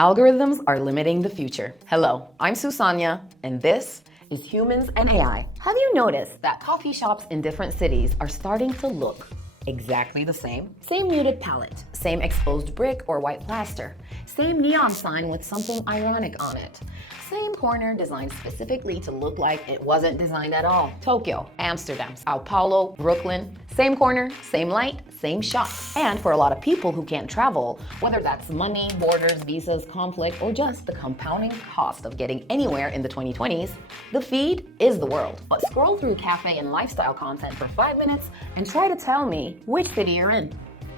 Algorithms are limiting the future. Hello, I'm Susanya, and this is Humans and AI. Have you noticed that coffee shops in different cities are starting to look exactly the same? Same muted palette, same exposed brick or white plaster, same neon sign with something ironic on it. Same corner designed specifically to look like it wasn't designed at all. Tokyo, Amsterdam, Sao Paulo, Brooklyn, same corner, same light, same shop. And for a lot of people who can't travel, whether that's money, borders, visas, conflict, or just the compounding cost of getting anywhere in the 2020s, the feed is the world. But scroll through cafe and lifestyle content for 5 minutes and try to tell me which city you're in.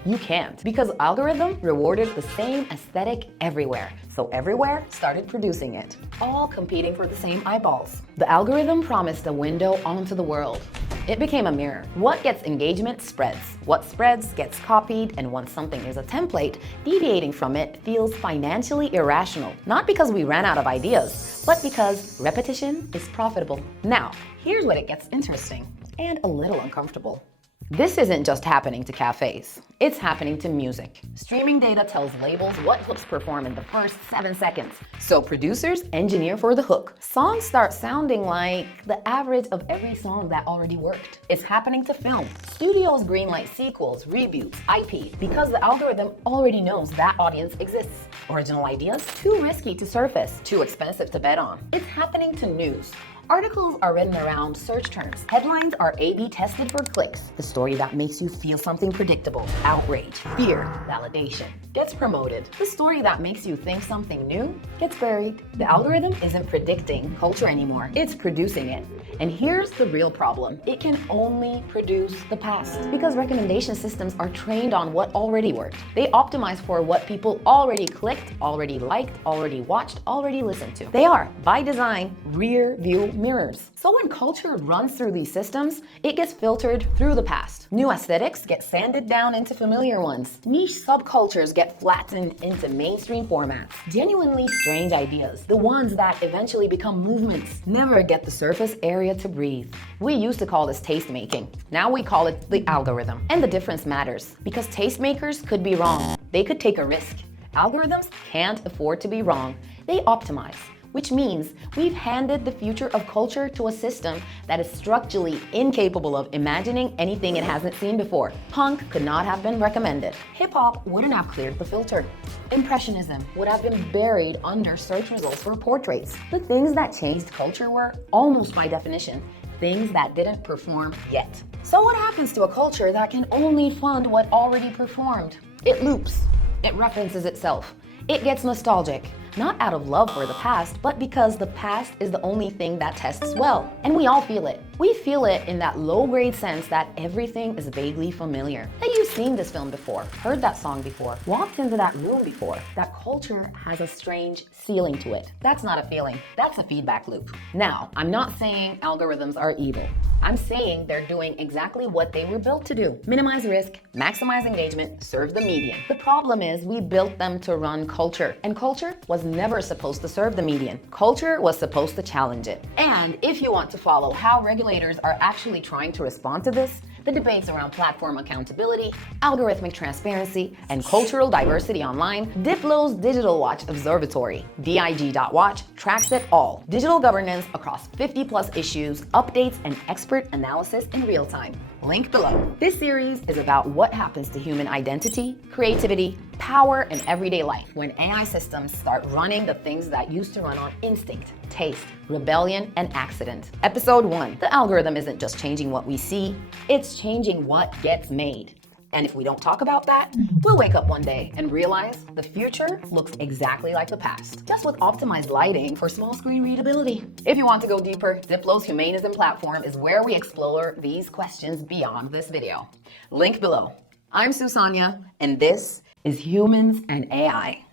You can't, because algorithm rewarded the same aesthetic everywhere. So everywhere started producing it, all competing for the same eyeballs. The algorithm promised a window onto the world. It became a mirror. What gets engagement spreads. What spreads gets copied, and once something is a template, deviating from it feels financially irrational. Not because we ran out of ideas, but because repetition is profitable. Now, here's where it gets interesting and a little uncomfortable. This isn't just happening to cafes, it's happening to music. Streaming data tells labels what hooks perform in the first 7 seconds. So producers engineer for the hook. Songs start sounding like the average of every song that already worked. It's happening to film. Studios greenlight sequels, reboots, IP, because the algorithm already knows that audience exists. Original ideas? Too risky to surface, too expensive to bet on. It's happening to news. Articles are written around search terms. Headlines are A/B tested for clicks. The story that makes you feel something predictable, outrage, fear, validation, gets promoted. The story that makes you think something new gets buried. The algorithm isn't predicting culture anymore. It's producing it. And here's the real problem. It can only produce the past because recommendation systems are trained on what already worked. They optimize for what people already clicked, already liked, already watched, already listened to. They are, by design, rear view mirrors. So when culture runs through these systems, it gets filtered through the past. New aesthetics get sanded down into familiar ones. Niche subcultures get flattened into mainstream formats. Genuinely strange ideas, the ones that eventually become movements, never get the surface area to breathe. We used to call this taste-making. Now we call it the algorithm. And the difference matters, because tastemakers could be wrong. They could take a risk. Algorithms can't afford to be wrong. They optimize, which means we've handed the future of culture to a system that is structurally incapable of imagining anything it hasn't seen before. Punk could not have been recommended. Hip-hop wouldn't have cleared the filter. Impressionism would have been buried under search results for portraits. The things that changed culture were, almost by definition, things that didn't perform yet. So what happens to a culture that can only fund what already performed? It loops. It references itself. It gets nostalgic. Not out of love for the past, but because the past is the only thing that tests well. And we all feel it. We feel it in that low-grade sense that everything is vaguely familiar. That you've seen this film before, heard that song before, walked into that room before. That culture has a strange ceiling to it. That's not a feeling, that's a feedback loop. Now, I'm not saying algorithms are evil. I'm saying they're doing exactly what they were built to do. Minimize risk, maximize engagement, serve the median. The problem is we built them to run culture, and culture was never supposed to serve the median. Culture was supposed to challenge it. And if you want to follow how regulators are actually trying to respond to this, the debates around platform accountability, algorithmic transparency, and cultural diversity online, Diplo's Digital Watch Observatory, dig.watch, tracks it all. Digital governance across 50+ issues, updates, and expert analysis in real time. Link below. This series is about what happens to human identity, creativity, power, and everyday life when AI systems start running the things that used to run on instinct, taste, rebellion, and accident. Episode 1. The algorithm isn't just changing what we see, it's changing what gets made. And if we don't talk about that, we'll wake up one day and realize the future looks exactly like the past, just with optimized lighting for small screen readability. If you want to go deeper, Diplo's Humanism platform is where we explore these questions beyond this video. Link below. I'm Susanya, and this is Humans and AI.